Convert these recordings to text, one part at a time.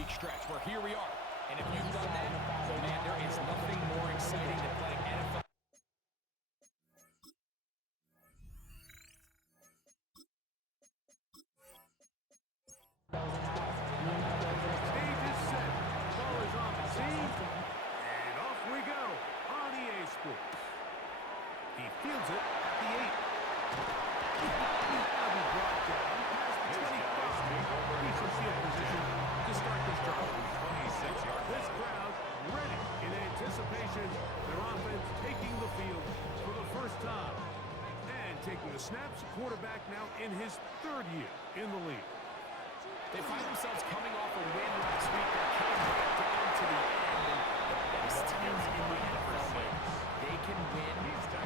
4-week stretch where here we are. And if you've done that, man, there is nothing more exciting than playing NFL. Stage is set. Ball is on the tee. And off we go on EA Sports. He fields it at the 8. Now be brought down past the 25. He's in field position to start this drive. 26-yard This crowd ready in anticipation. Their offense taking the field for the first time. And taking the snaps, quarterback now in his 3rd year in the league. They find themselves coming off a win last week that came right down to the end. And the best teams in the NFL win. They can win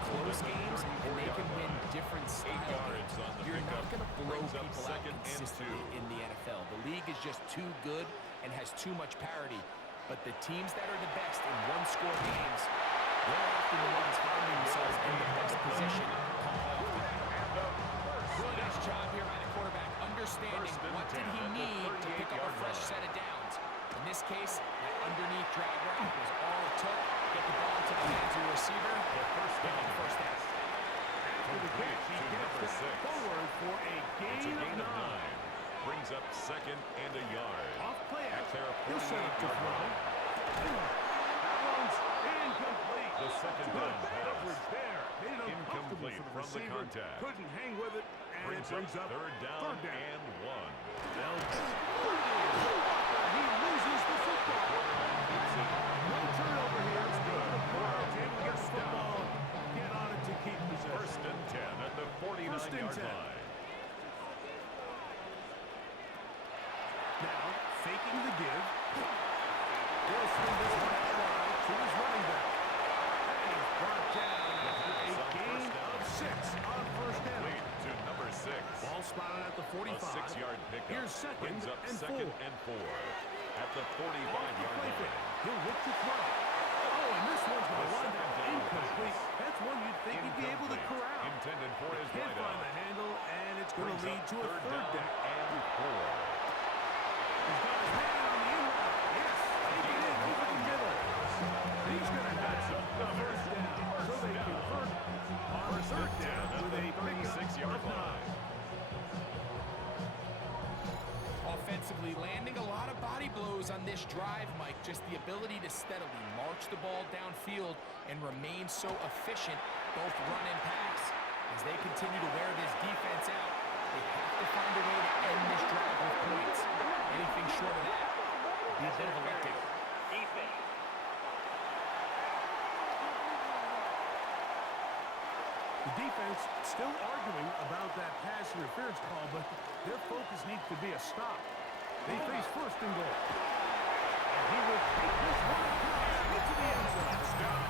close games, and they can win different style games. You're not going to blow people out consistently in the NFL. The league is just too good and has too much parity. But the teams that are the best in one-score games, they're often the ones finding themselves in the best position. Really nice job here by the quarterback, understanding what did he need to pick up a fresh set of downs. In this case, that underneath drag route was all it took. Get the ball to the hands of the receiver. First down. After the catch, he gets that forward for a gain of 9. Brings up 2nd and a yard. Off play Back there, he'll set up to throw. That one's incomplete. The second down pass. There. Made it uncomfortable Incomplete for the from the receiver. contact. Couldn't hang with it, and it brings up 3rd down and 1. He loses the football. No turnover here. It's good. The Panthers able to get the football. Get on it to keep possession. 1st and 10 at the 49-yard line. Now, faking the give. He'll swing this one out to his running back. And he's brought down after a gain of 6 on 1st down. Lead to number 6. Ball spotted at the 45. A 6-yard pickup. Here's 2nd Brings up and 2nd 4. and 4 at the 45-yard line. He'll look to throw. Oh, and this one's going to wind up incomplete. That's one you'd think he'd be able to corral. Intended for his Can't find the handle, and it's going to lead to a 3rd down and 4. He's got his hand on the in route. Yes, take it in over the middle. He's going to have the 1st down. So they convert on 3rd down with a 36-yard line. Offensively, landing a lot of body blows on this drive, Mike. Just the ability to steadily march the ball downfield and remain so efficient, both run and pass. As they continue to wear this defense out, they have to find a way to end this drive with points. Anything short of that would be a bit of a letdown. The defense still arguing about that pass interference call, but their focus needs to be a stop. They face 1st and goal. And he will take this one across into the end zone.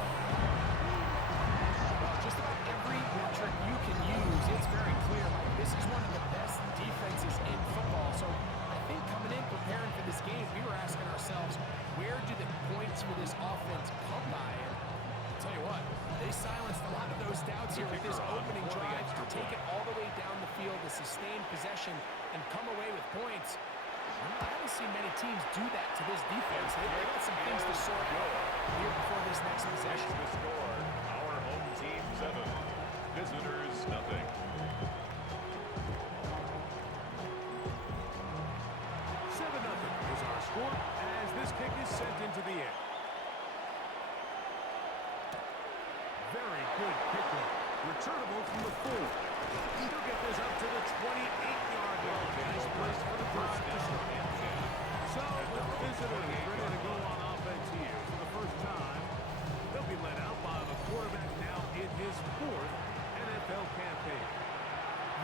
Well, just about every metric you can use, it's very clear, Mike. This is one of the best defenses in football. So I think coming in, preparing for this game, we were asking ourselves, where do the points for this offense come by? And I'll tell you what, they silenced a lot of those doubts here with this opening drive to take it all the way down the field to sustain possession and come away with points. I haven't seen many teams do that to this defense. They got some things to sort out here before this next possession. The score, our home team 7, visitors nothing. 7-0 is our score as this kick is sent into the air. Very good kickoff. Returnable from the 4. He'll get this up to the 28-yard line. Nice place for the drive to start. So, with visitors ready to go on offense here for the first time, they'll be led out by the quarterback now in his 4th NFL campaign.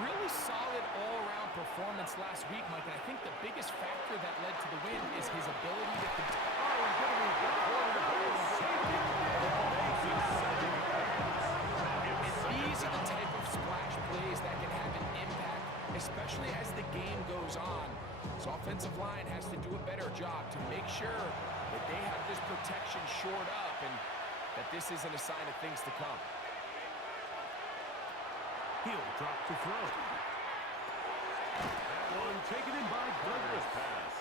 Really solid all-around performance last week, Mike, and I think the biggest factor that led to the win is his ability to these are the type of splash plays that can have an impact, especially as the game goes on. So offensive line has to do a better job to make sure that they have this protection shored up and that this isn't a sign of things to come. He'll drop to throw. That one taken in by Douglas. Pass.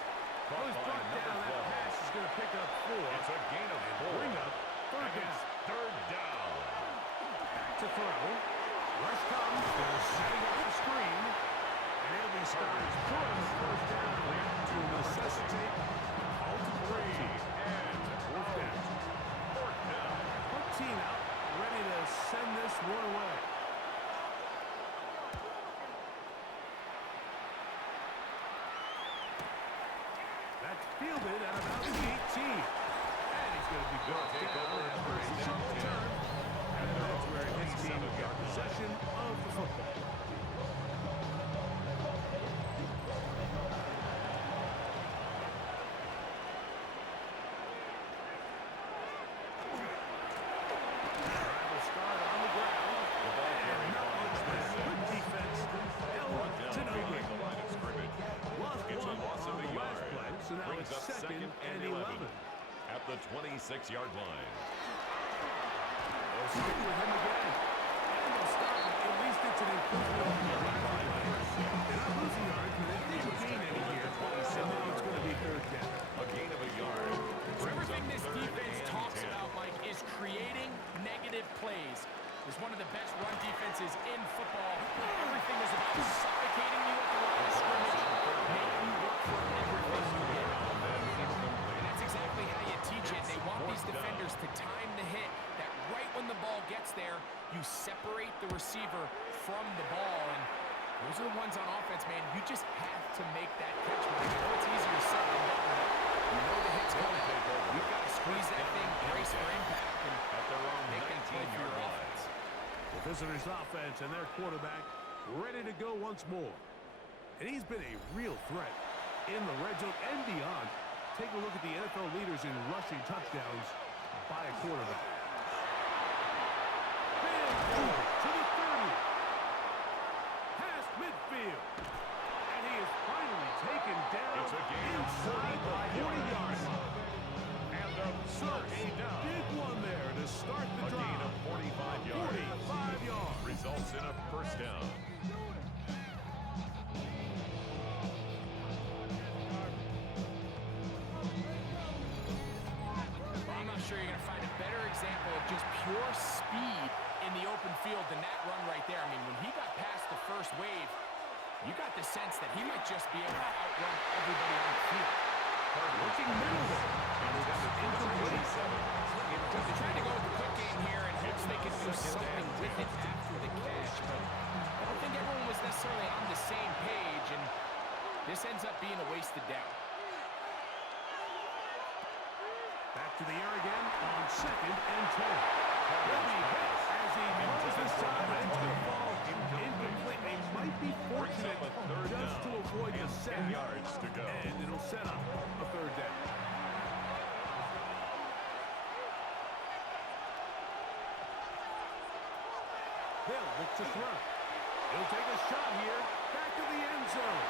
caught He's by brought number down. That 12. pass is going to pick up 4. It's a gain of 4. Bring up third And down. it's third down. Back to throw. Rush comes. They're setting up the screen. And he'll be stopped short of the first down to necessitate multiple And fourth down. fourth down. Put team out, ready to send this one away. That's fielded at about the 18. And he's going to be brought Take down over after a first down, short 10. turn. And that's where his team 27 got yard line. possession of the football. Drive start on the ground. The ball carrier finds the Good 6. defense. Brought down To no behind gain. the line of scrimmage. Lost It's a one loss on of the a last yard. play, so now Brings it's up second and 11. At the 26-yard line. They'll stick with him again. And they'll stop him. At least it's an improvement on the last play. They're not losing yards, but they didn't gain any here. So now it's going to be third down. A gain of a yard. So Brings everything up this third defense and talks 10. about, Mike, is creating negative plays. It's one of the best run defenses in football. Everything is about suffocating you at the line of scrimmage, making you work for everything you get. And that's exactly how you teach it. They want these defenders to time the hit, that right when the ball gets there, you separate the receiver from the ball. And those are the ones on offense, man. You just have to make that catch. I know it's easier said than done. You know the hit's coming. You've got to squeeze that thing, brace for impact, and At their own make that play for your 19-yard line. offense. The visitors' offense and their quarterback ready to go once more. And he's been a real threat in the red zone and beyond. Take a look at the NFL leaders in rushing touchdowns by a quarterback. Big throw to the 30. Past midfield. And he is finally taken down It's a gain of inside the 40-yard line. And a So first a down. big one there to start the A gain of drive. 45 yards. 45 yards. Results in a first down. Well, I'm not sure you're going to find a better example of just pure speed in the open field than that run right there. I mean, when he got past the first wave, you got the sense that he might just be able to outrun everybody on the field. Looking middle there. Incomplete. They tried to go with the quick game here in hopes they could do something with it after the catch, but I don't think everyone was necessarily on the same page, and this ends up being a wasted down. Back to the air again on 2nd and 10. He'll be hit as he throws this time, and it's going to fall incomplete. They might be fortunate Brings up a third just to down. avoid the And sack. 10 yards to go. And it'll set up a third down. They'll look to throw. He'll take a shot here. Back to the end zone.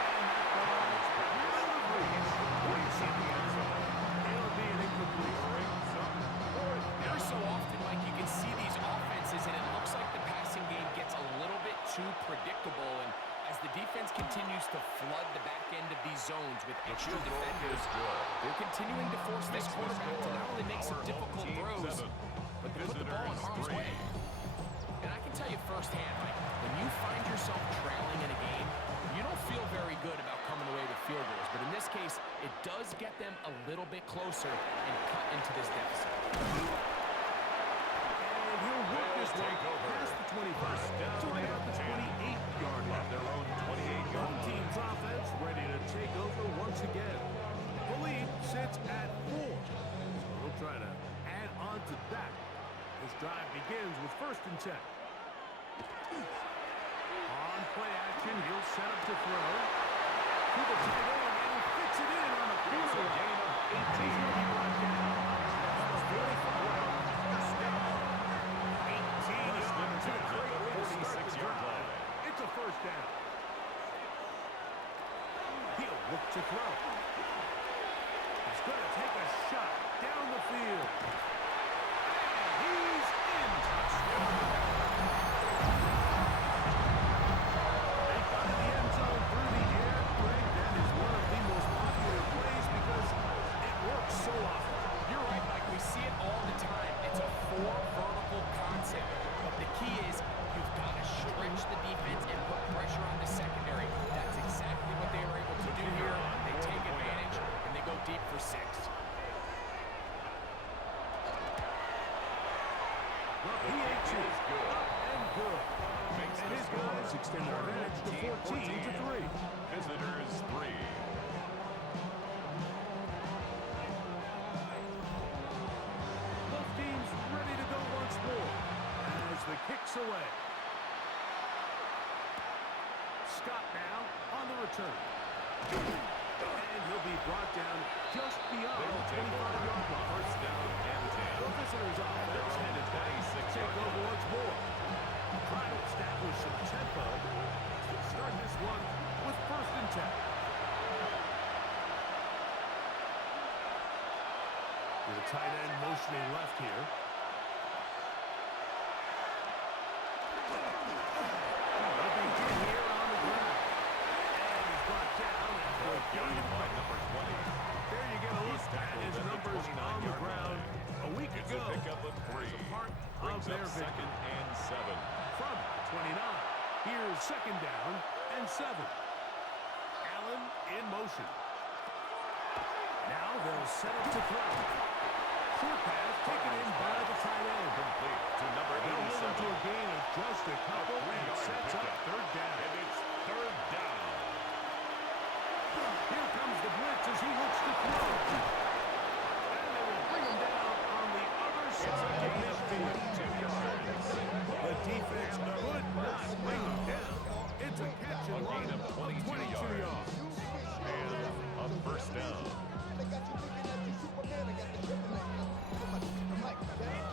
And that ball is out of reach. Points in the end zone. It'll be an incomplete. Every so often, Mike, you can see these offenses, and it looks like the passing game gets a little bit too predictable. And as the defense continues to flood the back end of these zones with extra field goal defenders, is good. they're continuing to force this quarterback to not only make some Our home difficult team throws, 7. but to put the ball in harm's Visitors 3. way. And I can tell you firsthand, Mike, when you find yourself trailing in a game, you don't feel very good about coming away with field goals. But in this case, it does get them a little bit closer and cut into this deficit. And he'll work this one Take over. past the 21st down to right at at the 10. 28-yard At line. their own 28-yard Home line. team's offense ready to take over once again. The lead sits at 4. So they'll try to add on to that. This drive begins with 1st and 10. On play action, he'll set up to throw. To the tight end, and he fits it in on the It's a corner. gain of 18. He'll be brought down. The 45. First down. 18 First and yards. 10 at the Great way to start the 46-yard drive. line. It's a first down. He'll look to throw. He's going to take a shot down the field. And he's in. Touchdown. They find the end zone through the air. Greg, that is one of the most popular this away. Scott now on the return. And he'll be brought down just beyond the 25-yard line. First down and 10. The visitors offense headed back. Take over once more. Trying to establish some tempo. Let's start this one with 1st and 10. With a tight end motioning left here. A big hit here on the ground. And he's brought down for a gain by number 20. There you get a look at his numbers on the ground a week ago. Pick up a 3. As a part Brings of their up second victory. and 7. From 29. Here's 2nd down and 7. Allen in motion. Now they'll set up to throw. Short pass taken in by the tight end. Complete to number They'll hold him 87. to a gain of just a couple and sets up 3rd down. And it's 3rd down. Here comes the blitz as he looks to throw. And they will bring him down on the other side of midfield. 2 yards. The defense could not bring him down. It's a catch and run Gain of 22 yards. And a first down.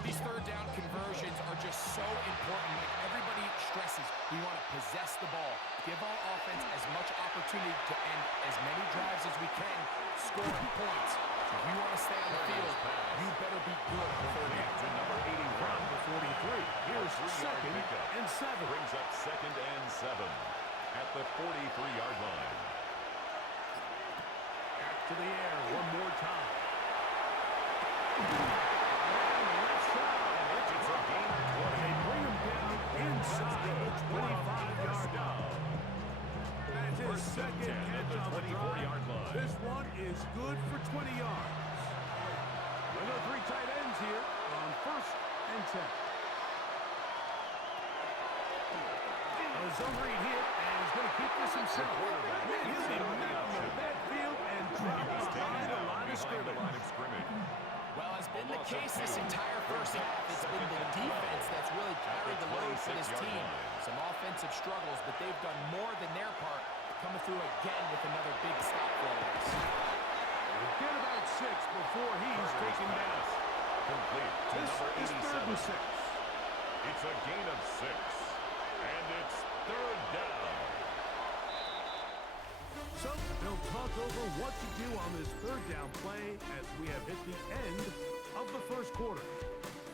These 3rd down conversions are just so important. Like everybody stresses, we want to possess the ball, give our offense as much opportunity to end as many drives as we can, scoring points. If you want to stay on the field, you better be good on 3rd down. To number 81. From the 43. Here's 2nd and 7. Brings up 2nd and 7 at the 43-yard line. Back to the air one more time. Around the left side. It's a gain of 20. They bring him down inside the 25-yard line. That's his First and 2nd 10 at catch the on the 24-yard drive. line. This one is good for 20 yards. Another 3 tight ends here on 1st and 10. A zone read hit, and he's going to keep this himself. Man, he'll be back in the backfield and drop behind the line of scrimmage. Well, as been the case this entire first half, it's been the defense that's really carried the load for this team. Some offensive struggles, but they've done more than their part, coming through again with another big stop for us. We'll get about 6 before he's taken down. Complete to This number is 87. 3rd and 6. It's a gain of 6. And it's 3rd down. So they'll talk over what to do on this 3rd down play as we have hit the end of the 1st quarter.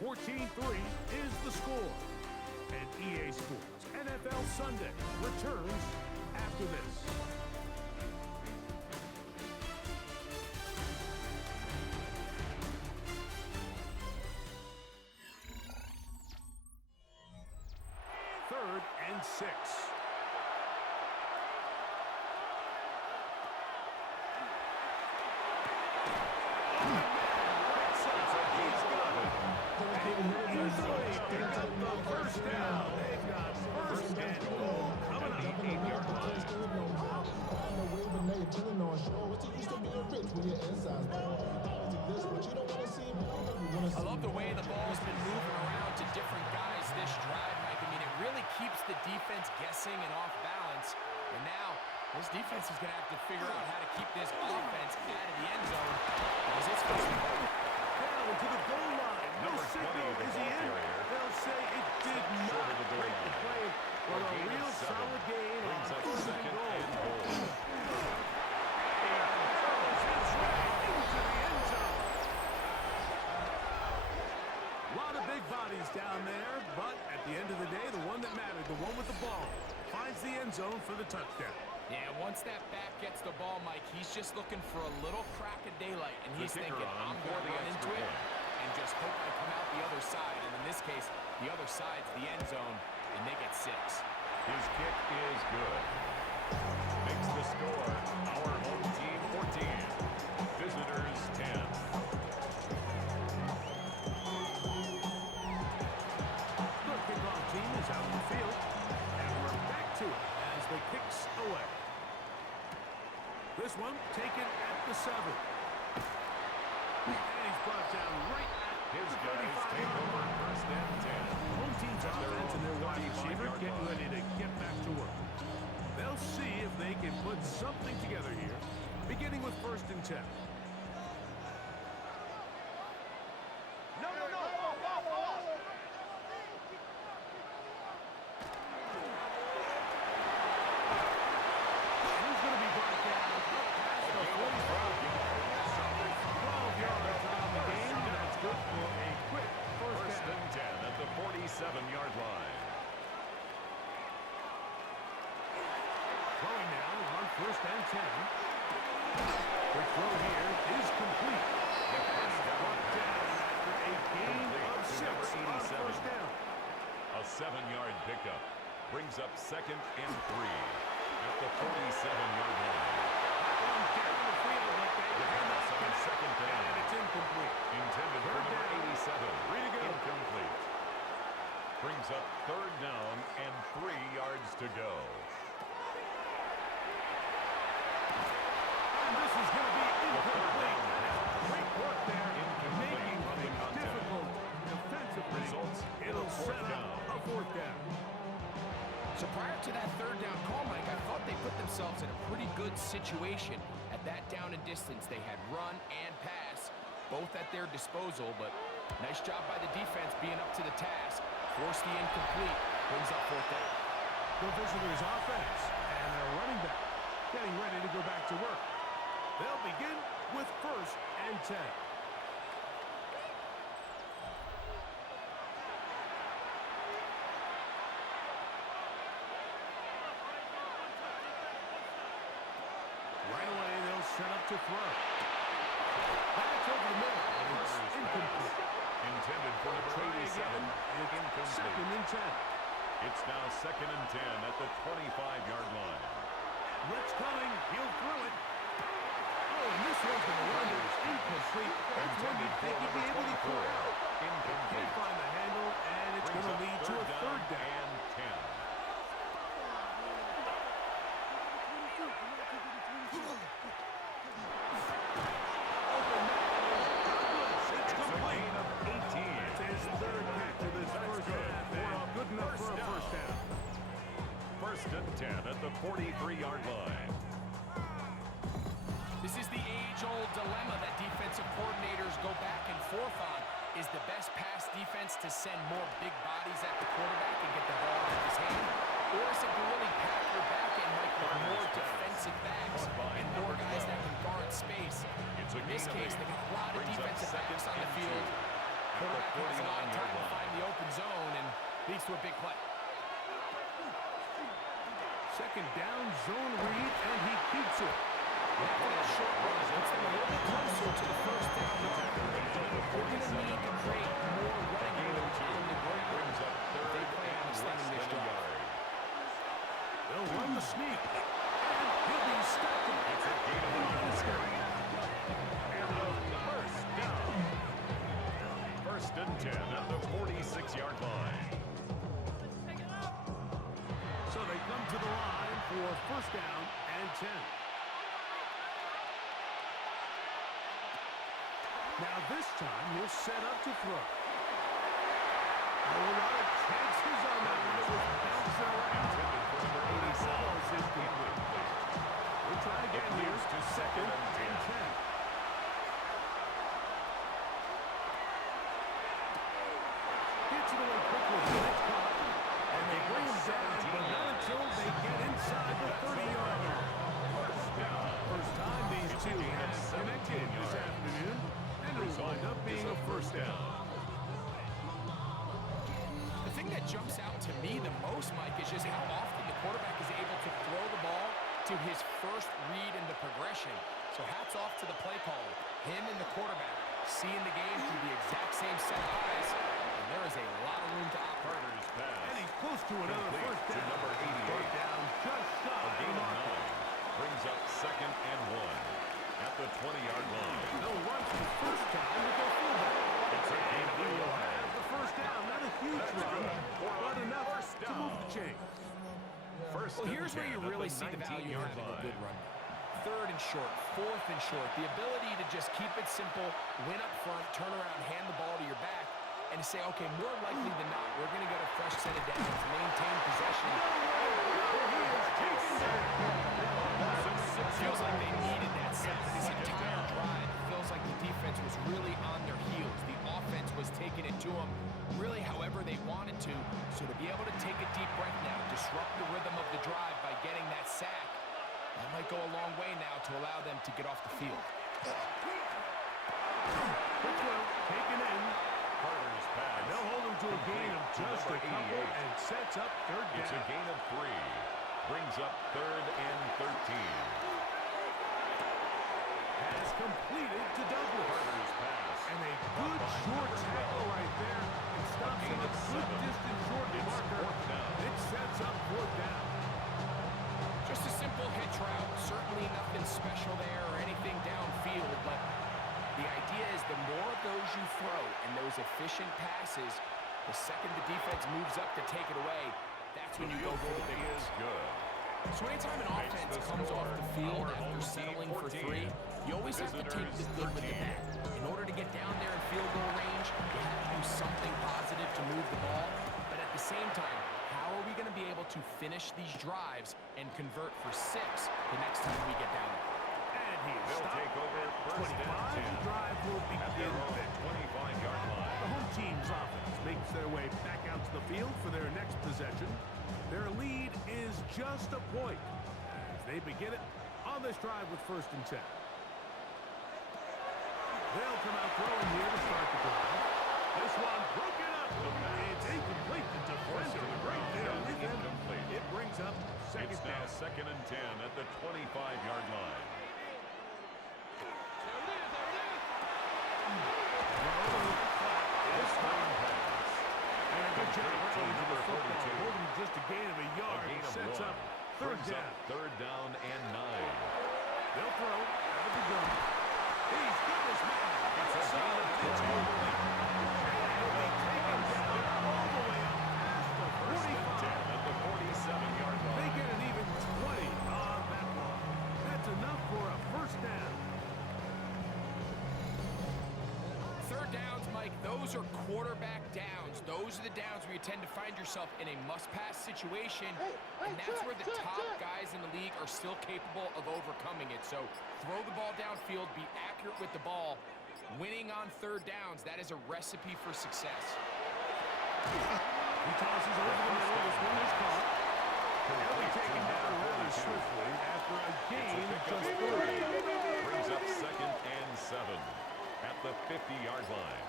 14-3 is the score. And EA Sports NFL Sunday returns after this. Third and 6. Easily pick up the 1st down. They've got 1st and goal coming up. 8-yard line. I love the way the ball's been moving around to different guys this drive, Mike. I mean, it really keeps the defense guessing and off balance. And now, this defense is going to have to figure out how to keep this offense out of the end zone because it's first and goal. Down to the goal line. No Number 20, signal. the Is he ball in? carrier. They'll say it did Short not of the goal break the line. play. Well, a Gain of real 7. solid gain on Brings up 1st and 2nd goal. and goal. Throws his way into the end zone. A lot of big bodies down there, but at the end of the day, the one that mattered, the one with the ball, finds the end zone for the touchdown. Yeah, once that back gets the ball, Mike, he's just looking for a little crack of daylight, and he's kicker thinking, on I'm for going to the run into extra it point. and just hope I come out the other side. And in this case, the other side's the end zone, and they get 6. His kick is good. Makes the score our home team 14. Visitors 10. The kickoff team is out on the field, and we're back to it as the kicks away. This one taken at the 7. And he's brought down right at His guys take over first and 10. Home team's offense and their wide receiver getting ready to get back to work. They'll see if they can put something together here, beginning with first and 10. Throwing now on first and 10. The throw here is complete. The pass brought down after a gain of 6 on first down. A 7-yard pickup brings up second and 3 at the 47-yard line. Down the field like they pass on second down. And it's incomplete. Intended for number 87. Way to go. Incomplete. Brings up third down and 3 yards to go. And this is going to be incomplete. Great work there. Making things difficult defensively. Results, It'll set up a fourth down. So prior to that third down call, Mike, I thought they put themselves in a pretty good situation at that down and distance. They had run and pass, both at their disposal, but nice job by the defense being up to the task. Forced the incomplete, brings up fourth down. The visitors' offense and their running back getting ready to go back to work. They'll begin with first and 10. Right away, they'll set up to throw. That's over the middle, and it's incomplete. Intended for number 87. Incomplete. Second and 10. It's now second and 10 at the 25-yard line. Blitz coming. He'll throw it. Oh, and this one's going to run. It's incomplete. That's when you'd think he'd be able to throw it. Incomplete. Can't find the handle, and it's going to lead to a third down. And 10. It's complete. Gain of 18. It's his third catch of this first half. And good enough for a first down. First and 10 at the 43-yard line. This is the age-old dilemma that defensive coordinators go back and forth on. Is the best pass defense to send more big bodies at the quarterback and get the ball out of his hand? Or is it to really pack your back end, Mike, with more defensive backs and more guys that can guard space? In this case, they got a lot of defensive backs on the field. Quarterback has a lot of time to find the open zone and leads to a big play. Second down, zone read, and he keeps it. After that short run, puts them a little bit closer to the first down mark. We're going to need to create more running room on the ground. They plan on extending this drive. They'll run the sneak. And he'll be stopped. It's a gain of 11. And a first down. First and 10 at the 46-yard line. So they come to the line for first down and 10. Now this time he'll set up to throw. A lot of chances on that one. It was bouncing around. Intended for number 87. Ball's incomplete. We'll try again here to second and 10. Gets it away quickly. It's caught. And they bring him down, but not until they get inside the 30-yard line. First time these two have connected this afternoon, and it'll wind up being a first down. The thing that jumps out to me the most, Mike, is just how often the quarterback is able to throw the ball to his first read in the progression. So hats off to the play caller. Him and the quarterback seeing the game through the exact same set of eyes. And there is a lot of room to operate. And he's close to another first To down. number 88. Down just A shy. gain of 9. Brings up second and 1 at the 20-yard line. They'll run for the first time with their fullback. It's a gain of He will 11. have the first down. Not a huge run, but enough to move the chain. First Well, and here's where 10 you at really the see the value of 19-yard having a line. good run. 3rd and short, 4th and short. The ability to just keep it simple, win up front, turn around, hand the ball to your back, and say, okay, more likely than not, we're going to get a fresh set of downs, maintain possession. It feels like they needed that sack. This entire drive feels like the defense was really on their heels. The offense was taking it to them really however they wanted to. So to be able to take a deep breath now, disrupt the rhythm of the drive by getting that sack, that might go a long way now to allow them to get off the field. Quick throw, taken in. Carter's pass. They'll hold him to a gain of just a couple and sets up 3rd down. It's a gain of 3. Brings up 3rd and 13. Has completed to Douglas. Carter's pass. And a good short tackle right there. It stops him a good distance short marker. It sets up 4th down. Just a simple hitch route, certainly nothing special there or anything downfield, but the idea is the more of those you throw and those efficient passes, the second the defense moves up to take it away, that's when you go for the big ones. So anytime an offense comes off the field after settling for 3, you always have to take the good with the bad. In order to get down there in field goal range, you have to do something positive to move the ball, but at the same time, how are we going to be able to finish these drives and convert for 6 the next time we get down there? And They'll take over 1st and 10. The drive will begin at their own 25-yard line. The home team's offense makes their way back out to the field for their next possession. Their lead is just a point as they begin it on this drive with 1st and 10. They'll come out throwing here to start the drive. This one broken up. It's incomplete. The defender right there with him. It brings up 2nd It's down. now 2nd and 10 at the 25-yard line. This time pass. And a good job running to the football. Holding just a gain of a yard. A gain of Sets 1. up 3rd Brings down. up 3rd down and 9. They'll throw out of the gun. He's got his man. It's a gain of 2. It's complete. And he'll be taken down all the way up past the 45. At the 47-yard line. They get an even 20 on that one. That's enough for a 1st down. 3rd downs, Mike, those are quarterback downs. Those are the downs where you tend to find yourself in a must-pass situation, and that's where the top guys in the league are still capable of overcoming it. So throw the ball downfield, be accurate with the ball. Winning on 3rd downs, that is a recipe for success. He tosses over the middle. This one is caught. He'll be taken down rather swiftly after a gain of just 3. Brings up 2nd and 7 at the 50-yard line.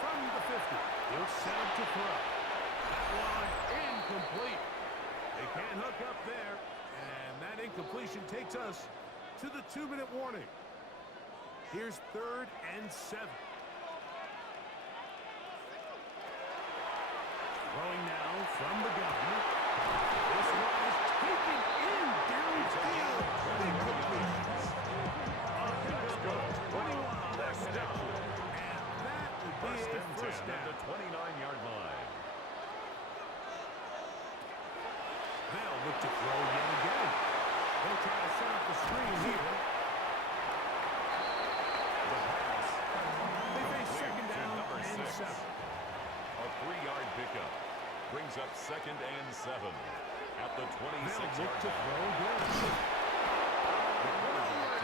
From the 50, he'll set up to throw. That one incomplete. They can't hook up there, and that incompletion takes us to the 2-minute warning. Here's 3rd and 7. Throwing now from the gun. This one is taken in downfield. Incompletions. Let's go. 21 on that connection. And that would be a 1st down. At the 29-yard line. They'll look to throw yet again. They'll try to set up the screen here. The pass. They face 2nd down and 7. A 3-yard pickup. Brings up 2nd and 7 at the 26-yard line. They'll look to throw again.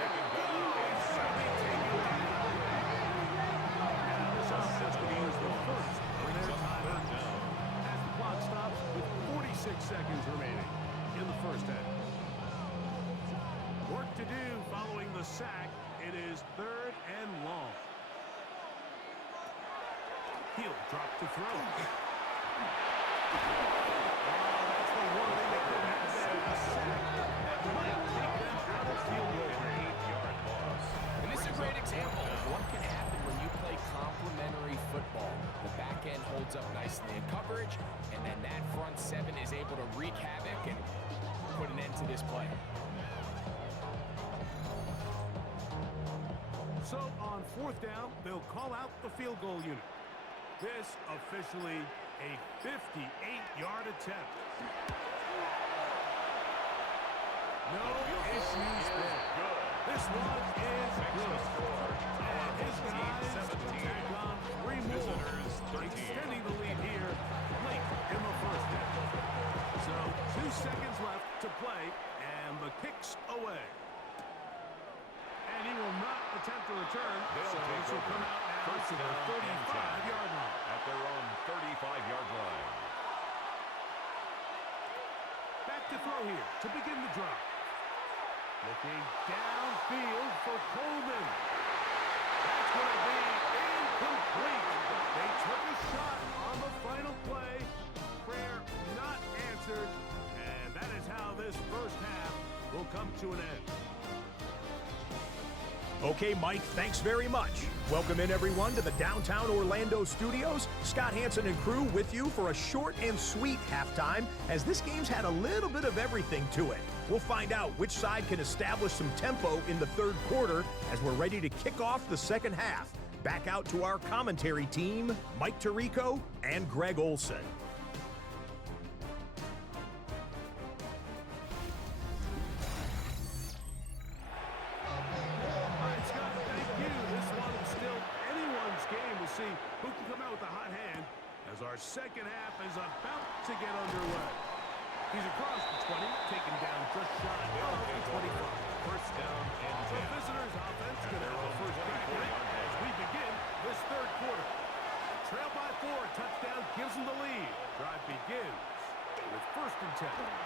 Taken down and 7. This offense will use the 1st for their timeout down. As the clock stops with 46 seconds remaining in the 1st half. Work to do following the sack. It is 3rd and long. He'll drop to throw. That's the one thing they couldn't have there. A sack that might take them out of field goal range. 8-yard loss. And this is a great example of what can happen when you play complementary football. The back end holds up nicely in coverage, and then that front 7 is able to wreak havoc and put an end to this play. So on 4th down, they'll call out the field goal unit. This officially a 58-yard attempt. No issue He's there. This one is good. And his guys tack on 3 more, extending the lead here late in the first half. So 2 seconds left to play, and the kick's away. And he will not attempt to return, so this will come out now to the 35-yard line. At their own 35-yard line. Back to throw here to begin the drive. Looking downfield for Coleman. That's going to be incomplete. They took a shot on the final play. Prayer not answered. And that is how this first half will come to an end. Okay, Mike, thanks very much. Welcome in, everyone, to the downtown Orlando studios. Scott Hansen and crew with you for a short and sweet halftime, as this game's had a little bit of everything to it. We'll find out which side can establish some tempo in the third quarter as we're ready to kick off the second half. Back out to our commentary team, Mike Tirico and Greg Olson. Who can come out with a hot hand as our second half is about to get underway. He's across the 20, taken down just shy of the 25. First down and 10. The visitors' offense going to have the first crack at it as we begin this third quarter. Trail by 4, touchdown gives them the lead. Drive begins with first and 10. Down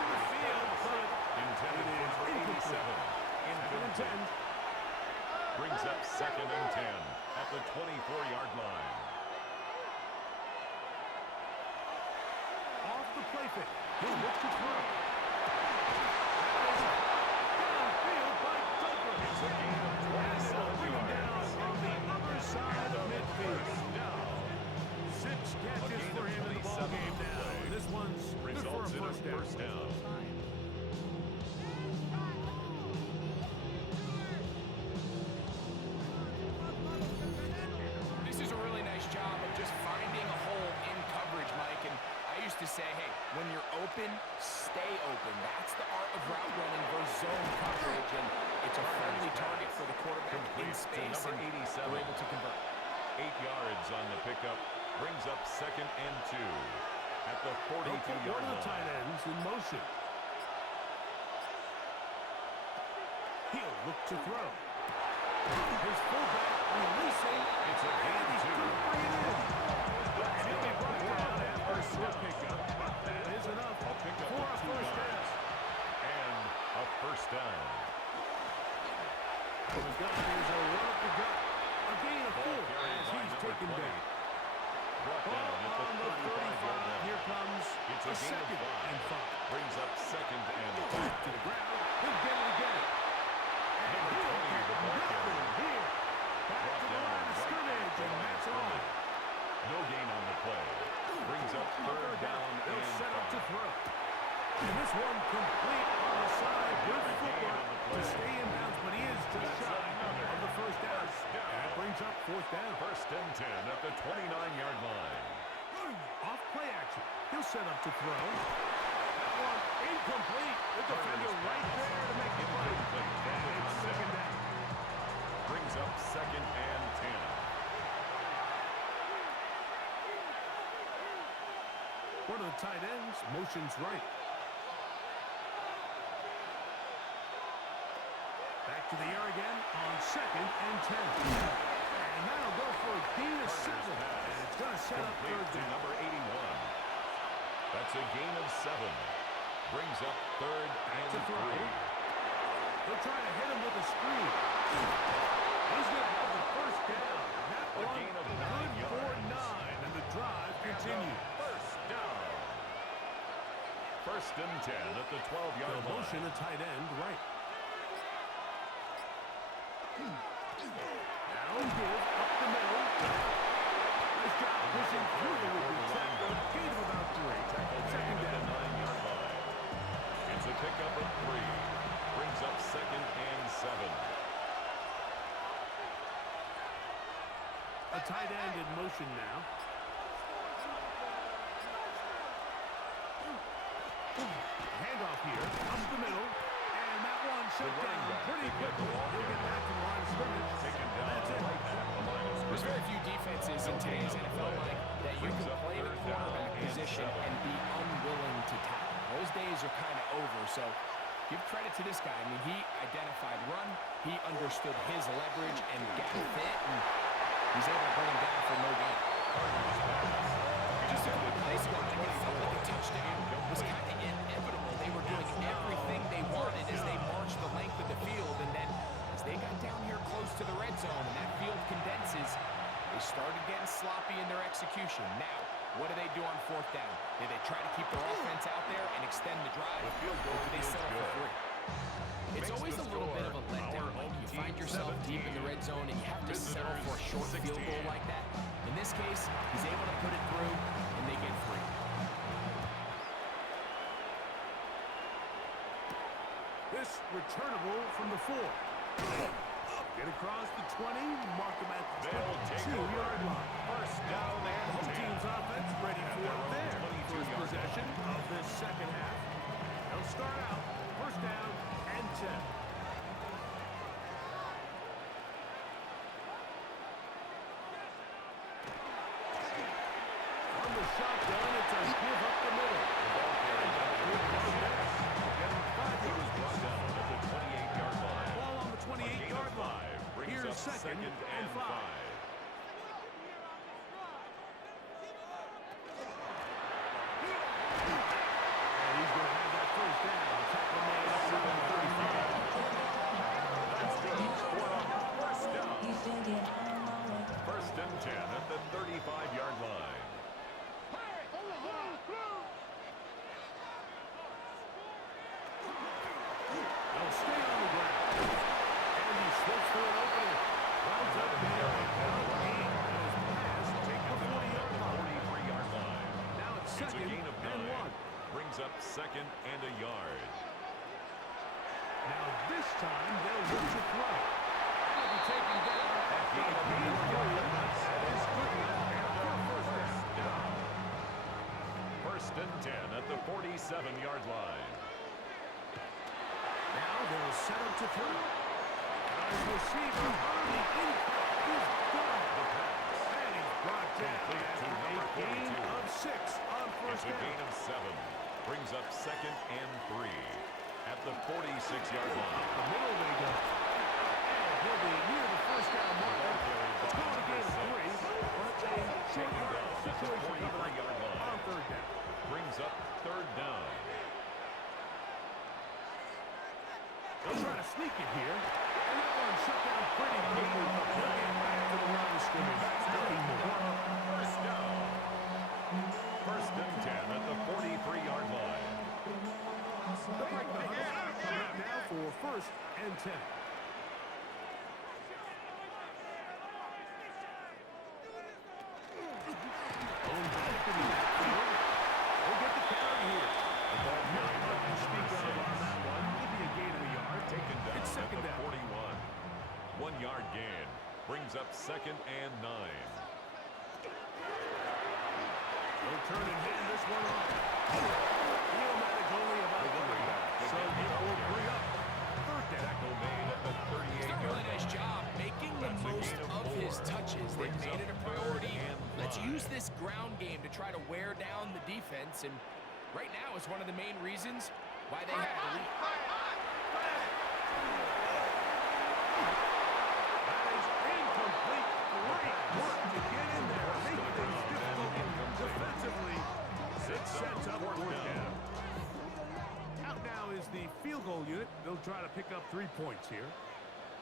the field, but intended for 87. Second and 10. Brings up second and 10 at the 24-yard line. Off the play fake. He'll look to throw. Downfield by Douglas. It's a gain of 27 yards. Down on the other side of midfield. Down. 6 catches for him in the ball game now. This one's good for a first down. To say, hey, when you're open, stay open. That's the art of route running versus zone coverage, and it's a friendly target for the quarterback in space, number 87. They're able to convert. 8 yards on the pickup, brings up second and 2 at the 42-yard line. One of the tight ends in motion. He'll look to throw. His fullback releasing. It's a gain of 2. And he'll be brought down after a short pickup. That is enough for a first down. And a first down. Well, the guy is a run up the gut. A gain of 4 as he's taken down. Brought down at the 35-yard line. Here comes It's a gain second of 5. and 5. Brings up second and 5. To the ground. He'll get it again. And Number 20, the ball carrier. Here. Back to the line of scrimmage, and that's all. No gain on the play. Brings up third down and set up to 5. throw. And this one complete on the side. Good footwork to stay in bounds, but he is just shy of the first down. That brings up fourth down. First and 10 at the 29-yard line. Off play action. He'll set up to throw. That one incomplete. The defender right there to make the play. And it's second down. Brings up second and 10. One of the tight ends motions right. Back to the air again on second and 10. And that'll go for a gain of 7. And it's going to set up third To down. number 81. That's a gain of 7. Brings up third and 3. They'll try to hit him with a screen. He's going to have the first down. That A one gain of 9 good for yards. 9. And the drive continues. First down. First and 10 at the 12-yard line. Motion a tight end right. Now give up the middle. Nice job pushing through the tackle. Gain of about 3. Second down. 9-yard line. It's a pickup of 3. Brings up second and 7. A tight end in motion now. Handoff here, up the middle, and that one shut down pretty quickly. He'll get back to the line of scrimmage. That's it. There's very few defenses in today's NFL, Mike, that you can play the quarterback position and be unwilling to tackle. Those days are kind of over, so give credit to this guy. I mean, he identified run, he understood his leverage and gap fit, and he's able to bring him down for no gain. Just a quick play squad. It felt like a touchdown. It was kind of inevitable. They were doing everything they wanted as they marched the length of the field, and then as they got down here close to the red zone and that field condenses, they started getting sloppy in their execution. Now, what do they do on fourth down? Do they try to keep their offense out there and extend the drive, or do they settle for three? It's always a little bit of a letdown when you find yourself deep in the red zone and you have to settle for a short field goal like that. In this case, he's able to put it through, and they get free. This returnable from the 4. Get across the 20, mark him at the 22-yard line. First down and Home team's offense ready for their first possession of this second half. They'll start out first down and 10. On the shotgun, it's a give up the middle. Good run there. Get him 5 yards. Brought down at the 28-yard line. Ball on the 28-yard line. Here's second and 5. And he's going to have that first down. Tackle made up to the 35. First and 10 at the 35-yard line. They'll stay on the ground. And he slips for an opening. Runs up there. Gain goes past. Take the 40-yard line. Now it's second and 1. Brings up second and a yard. Now this time they'll look to throw. He'll be taken down. That is good enough for a first down. First and 10 at the 47-yard line. Now they'll set up to throw. As receiver, the impact is good. The pass. And he's brought down after a gain of 6 on first It's a down. gain of 7. Brings up second and 3 at the 46-yard line. The middle they go. And he'll be near the first down marker. It's going to gain 3, but a short yard situation coming up on third down. Brings up third down. They'll try to sneak it here. And that one shut down pretty quickly. They'll get back to the line of scrimmage. Nothing more. First down. First and 10 at the 43-yard line. They'll break the huddle. Coming up now for first and 10. Going back to the backfield. They'll get the carry here. The ball not much to speak of on that one. Maybe a gain of a yard. Taken down It's at second the down. 41. 1 yard gain. Brings up second and 9. They'll turn and hand this one off. Neomatic only about 3. So it will bring up third down. Tackle made at the He's done a 38-yard really line. nice job making the That's a most gain of of his 4. touches. They've Brings made up it a priority. third and Let's 5. use this ground game to try to wear down the defense, and right now it's one of the main reasons why they have the lead. That is incomplete. Great work to get in there. Make things difficult defensively. It sets up fourth down. Out now is the field goal unit. They'll try to pick up 3 points here.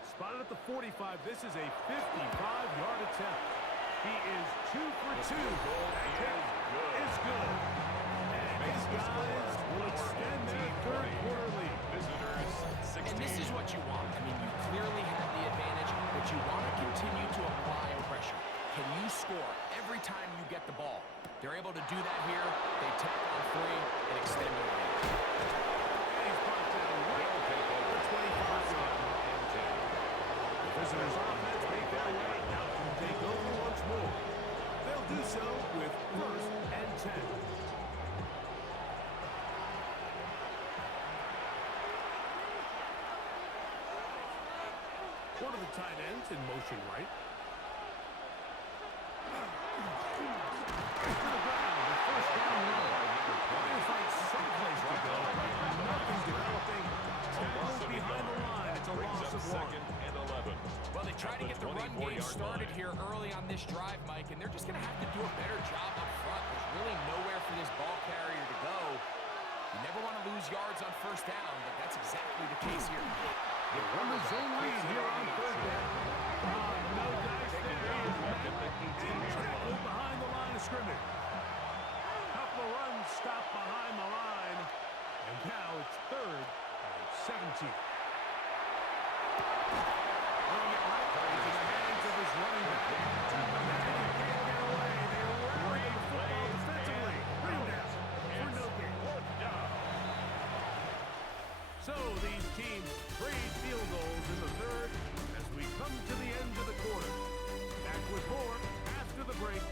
Spotted at the 45. This is a 55-yard attempt. He is 2 for 2. That kick is good. And his guys will extend their third quarter lead. Visitors 16. And this is what you want. I mean, you clearly have the advantage, but you want to continue to apply pressure. Can you score every time you get the ball? They're able to do that here. They tack on 3 and extend their lead. And he's brought down right over the 25-yard line. The visitors' offense make their way out and take over once more. They'll do so with first and 10. One of the tight ends in motion right. To the ground, the first down run. There's like someplace to go. Nothing developing. Tackles behind the line. It's a loss of 1. Second and 11. Well, they try to get the run game started here early on this drive, Mike, and they're just going to have to do a better job up front. There's really nowhere for this ball carrier to go. You never want to lose yards on first down, but that's exactly the case here. They run the zone read here on third down. No dice there. Tackled behind the line of scrimmage. Couple of runs stopped behind the line. And now it's third and 17. Throwing it right into the hands of his running back. And he can't get away. They rally the football defensively. Bring down for no gain. So these teams trade field goals in the third as we come to the end of the quarter. Back with more after the break.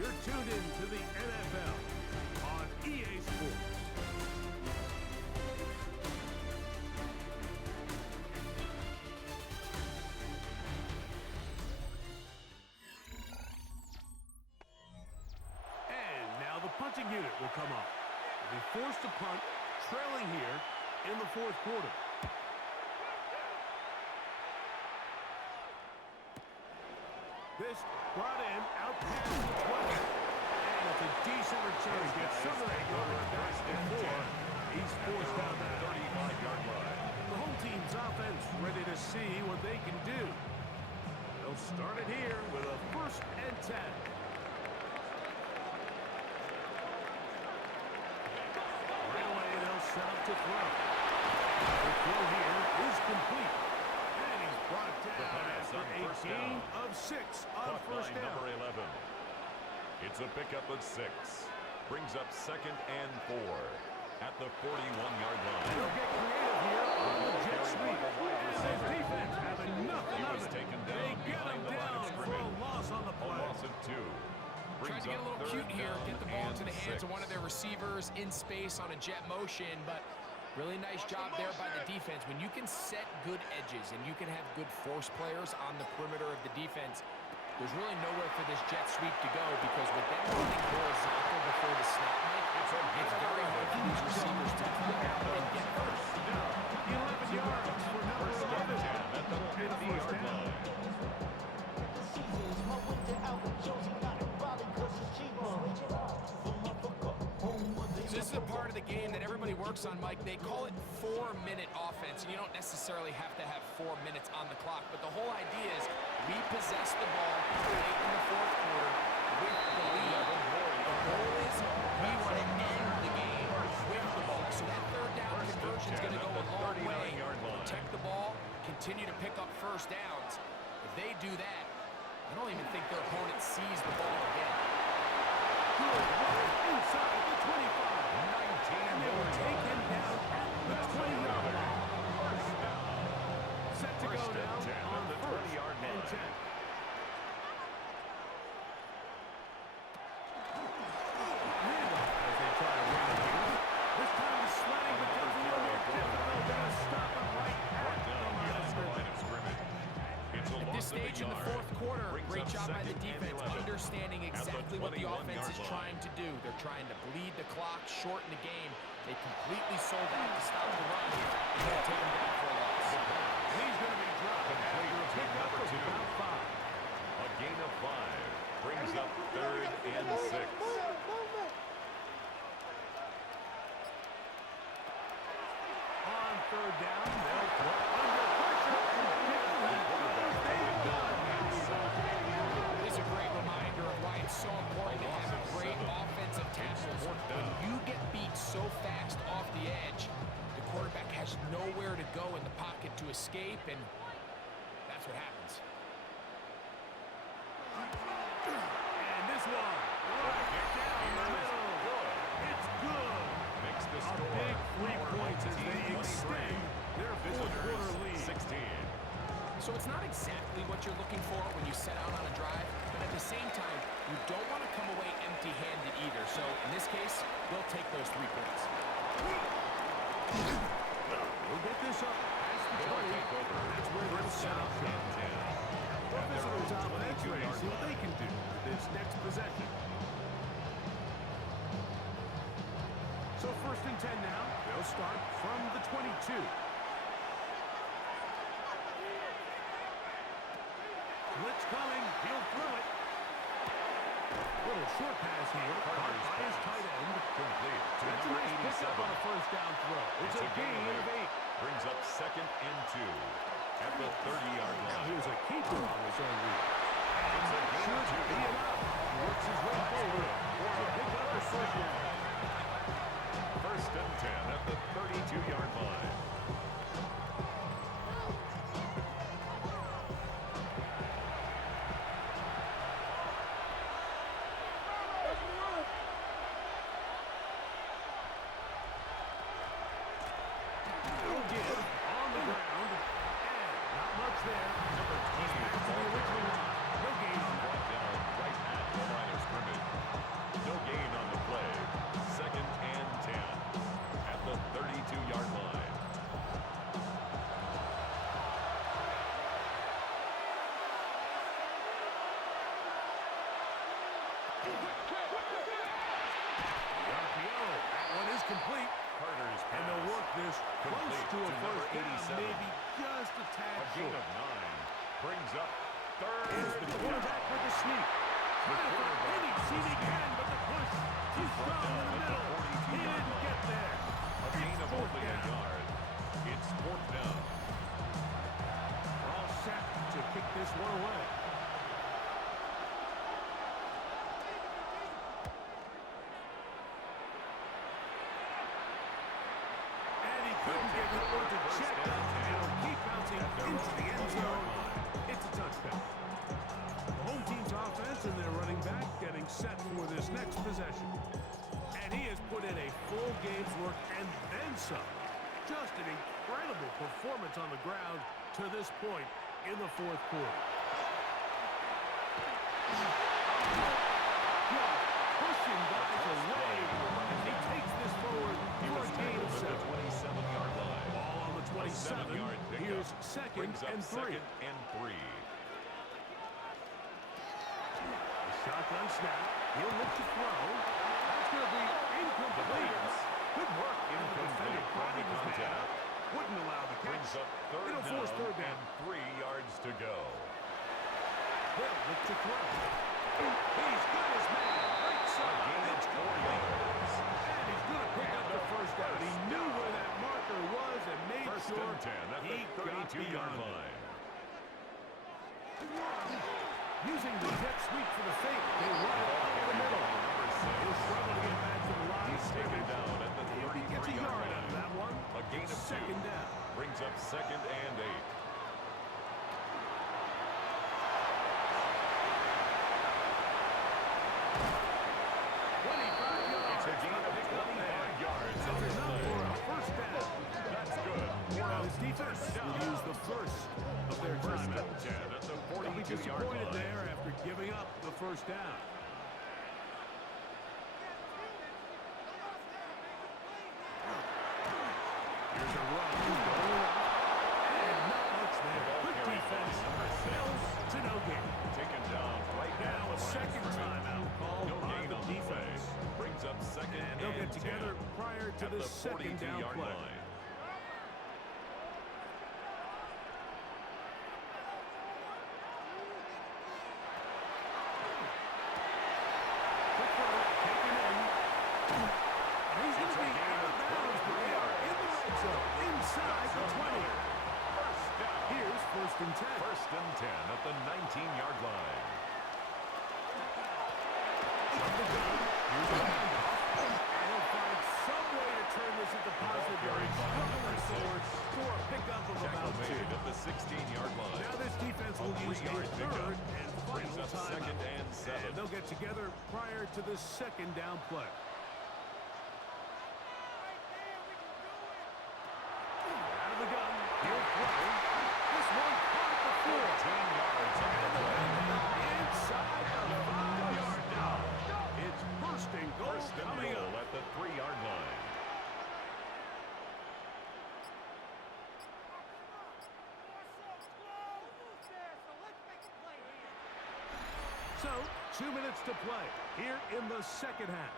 You're tuned in to the NFL on EA Sports. And now the punting unit will come up. They'll be forced to punt, trailing here in the fourth quarter. This brought in out past the 20. And it's a decent return. Gets some of that yardage back before he's forced down that 35-yard line. The home team's offense ready to see what they can do. They'll start it here with a 1st and 10. Right away, they'll set up to throw. The throw here is complete. And he's brought down after a gain of 6 on first down. Number 11. It's a pickup of 6. Brings up 2nd and 4 at the 41-yard line. They'll get creative here on the jet sweep. His defense having nothing of it. They get him down for a loss on the play. A loss of 2. Trying to get a little cute here, get the ball into the hands of one of their receivers in space on a jet motion, but really nice job there by the defense. When you can set good edges and you can have good force players on the perimeter of the defense, there's really nowhere for this jet sweep to go because with them running horizontal before the snap, Mike, it's very hard for these receivers to come out and get first. 11 yards for number 11 at the 50-yard line. So this is a part of the game that everybody works on, Mike. They call it 4-minute offense, and you don't necessarily have to have 4 minutes on the clock, but the whole idea is we possess the ball late in the fourth quarter with the lead. The goal is we want to end the game with the ball. So that third down conversion is going to go a long way. Protect the ball, continue to pick up first downs. If they do that, I don't even think their opponent sees the ball again. Good run inside the 25. 19. And they will take him down at the 20-yard line. Set to go down on the 30-yard and 10. As they try to run it here. This time the sledding becomes a little more difficult. They're going to stop him right at the line of scrimmage. At this stage in the fourth quarter, great job by the defense, understanding exactly what the offense is trying to do. They're trying to bleed the clock, shorten the game. They completely sold out to stop the run. They're going to take him down for a loss. He's going to be dropped after a pickup of about 5. A gain of 5 brings up 3rd and 6. On third down, they'll put under pressure and get the quarterback. They've done. This is a great reminder of why it's so important to have great offensive tackles. When you get beat so fast off the edge, the quarterback has nowhere to go in the pocket to escape, and that's what happens. And this one, right down the middle. It's good. Makes the A score. big 3 points as they extend their fourth quarter lead. 16. So it's not exactly what you're looking for when you set out on a drive, but at the same time, you don't want to come away empty-handed either. So in this case, they'll take those 3 points. We'll get this up past the 20. That's where they'll set up shop. The visitors' offense ready to see what they can do with this next possession. So 1st and 10 now. They'll start from the 22. Blitz coming. He'll throw it. Little short pass here. Caught by his tight end. Complete to That's a number nice pickup 87. on a first down throw. It's a gain of 8. Brings up 2nd and 2 at the 30-yard Now line. here's a keeper on his own read. It's a gain of Should 2. be enough. He works his way forward to pick up the first down. 1st and 10 at the 32-yard line. No give on the ground. And not much there. Number 20 He's back to the original line. No gain on that. brought down right at the line of scrimmage. No gain on the play. 2nd and 10 at the 32-yard line. The RPO. That one is complete. Carter's And they'll pass. work this close Complete to a to number first down. 87. Maybe just a tad A gain short. of 9 brings up 3rd Is the quarterback with the sneak. Trying for any seat he can, but the push too strong in the middle. He didn't get there. A gain of Fourth only a down. yard. It's 4th down. We're all set to kick this one away. And he couldn't get the one to check up. It'll keep bouncing into the end zone. It's a touchdown. The home team's offense and their running back getting set for this next possession. And he has put in a full game's work and then some. Just an incredible performance on the ground to this point in the 4th quarter. Just pushing guys away as he takes this forward He for was a gain of tackled at 7. the 27-yard line. Ball on the 27. 7-yard pickup. Here's 2nd Brings up and 3. 2nd and 3. The shotgun snap. He'll look to throw. That's going to be incomplete. Good work. And the defender prodding his man up. Wouldn't allow the catch. Brings up 3rd It'll force down 3rd down. and 3 yards to go. They'll look to throw. He's got his man. Right A side. gain of It's 4 good. yards. And he's going to pick up the first down. He knew where that marker was and made 1st sure and 10 at he the got 32-yard beyond it. line. Using the jet sweep for the fake. They run it up the middle. He'll struggle to get back to the line. He's taken down at the He gets a 33-yard yard out of line. that one. A gain of 2. 2nd down. Brings up 2nd and 8. It's a gain of 25 yards on the play. First down. That's good. Now his defense will use the first of their 1st timeouts. and 10 at the They'll be 42-yard disappointed line. there after giving up the first down. Here's a run. And not much there. Good defense. Mills to no gain. Taken down right Now now. a second timeout called No on gain the on the play. defense. Brings up 2nd And and they'll get 10 together prior to at the the second down 42-yard play. line. Quick throw, taken in. And he's going to be out of bounds, but they are in the red zone, inside the 20. First down. Here's 1st and 10. 1st and 10 at the 19-yard line. From the gun, here's a handoff. And he'll find some way to turn this into positive yards. Struggling forward for a pickup of Tackle about 2. made at the 16-yard line. Now this defense will A use a 3-yard pickup. 3rd and Brings final up time. 2nd and 7. And they'll get together prior to the second down play. Out of the gun, he'll throw. This one caught at the 14 yards on the play. inside the 5-yard line. It's bursting goal 1st and coming goal up. at the 3-yard line. So, 2 minutes to play here in the second half.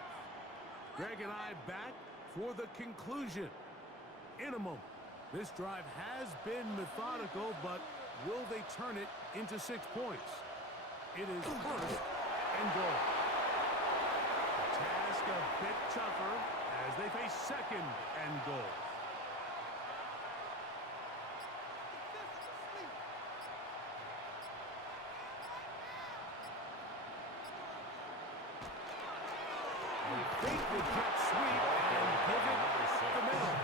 Greg and I back for the conclusion in a moment. This drive has been methodical, but will they turn it into 6 points? It is first and goal. The task a bit tougher as they face second and goal. They think the jet sweep and give it the middle.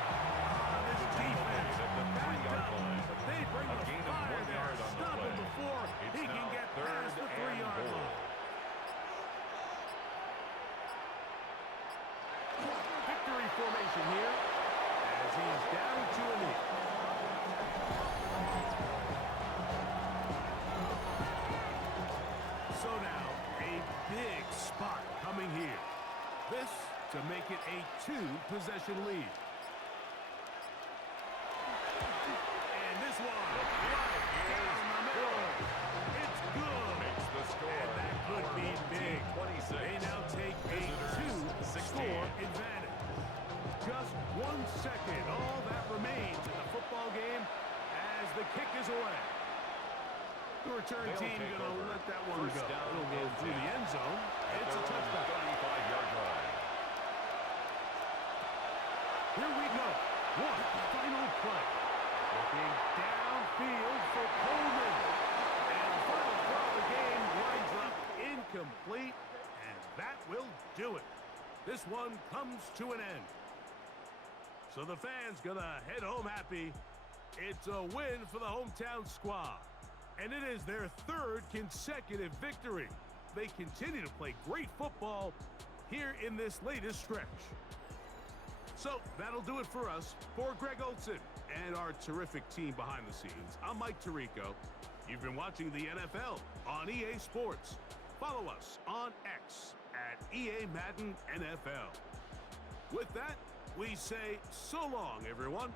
This defense backed up, but they bring the fire there. Stop him before he can get past the 3-yard line. Victory formation here as he's down to a knee. So now a big spot coming here. This to make it a 2-possession lead. And this one, right down the middle. It's good. Makes the score. And that could be big. 26. They now take a 2-score advantage. Just 1 second, all that remains in the football game as the kick is away. The return team going to let that one go. It'll go through the end zone. It's a touchdown. 35-yard line. Here we go. One final play. Looking downfield for Coleman. And the final throw of the game winds up incomplete. And that will do it. This one comes to an end. So the fans going to head home happy. It's a win for the hometown squad. And it is their 3rd consecutive victory. They continue to play great football here in this latest stretch. So that'll do it for us. For Greg Olson and our terrific team behind the scenes, I'm Mike Tirico. You've been watching the NFL on EA Sports. Follow us on X at EA Madden NFL. With that, we say so long, everyone.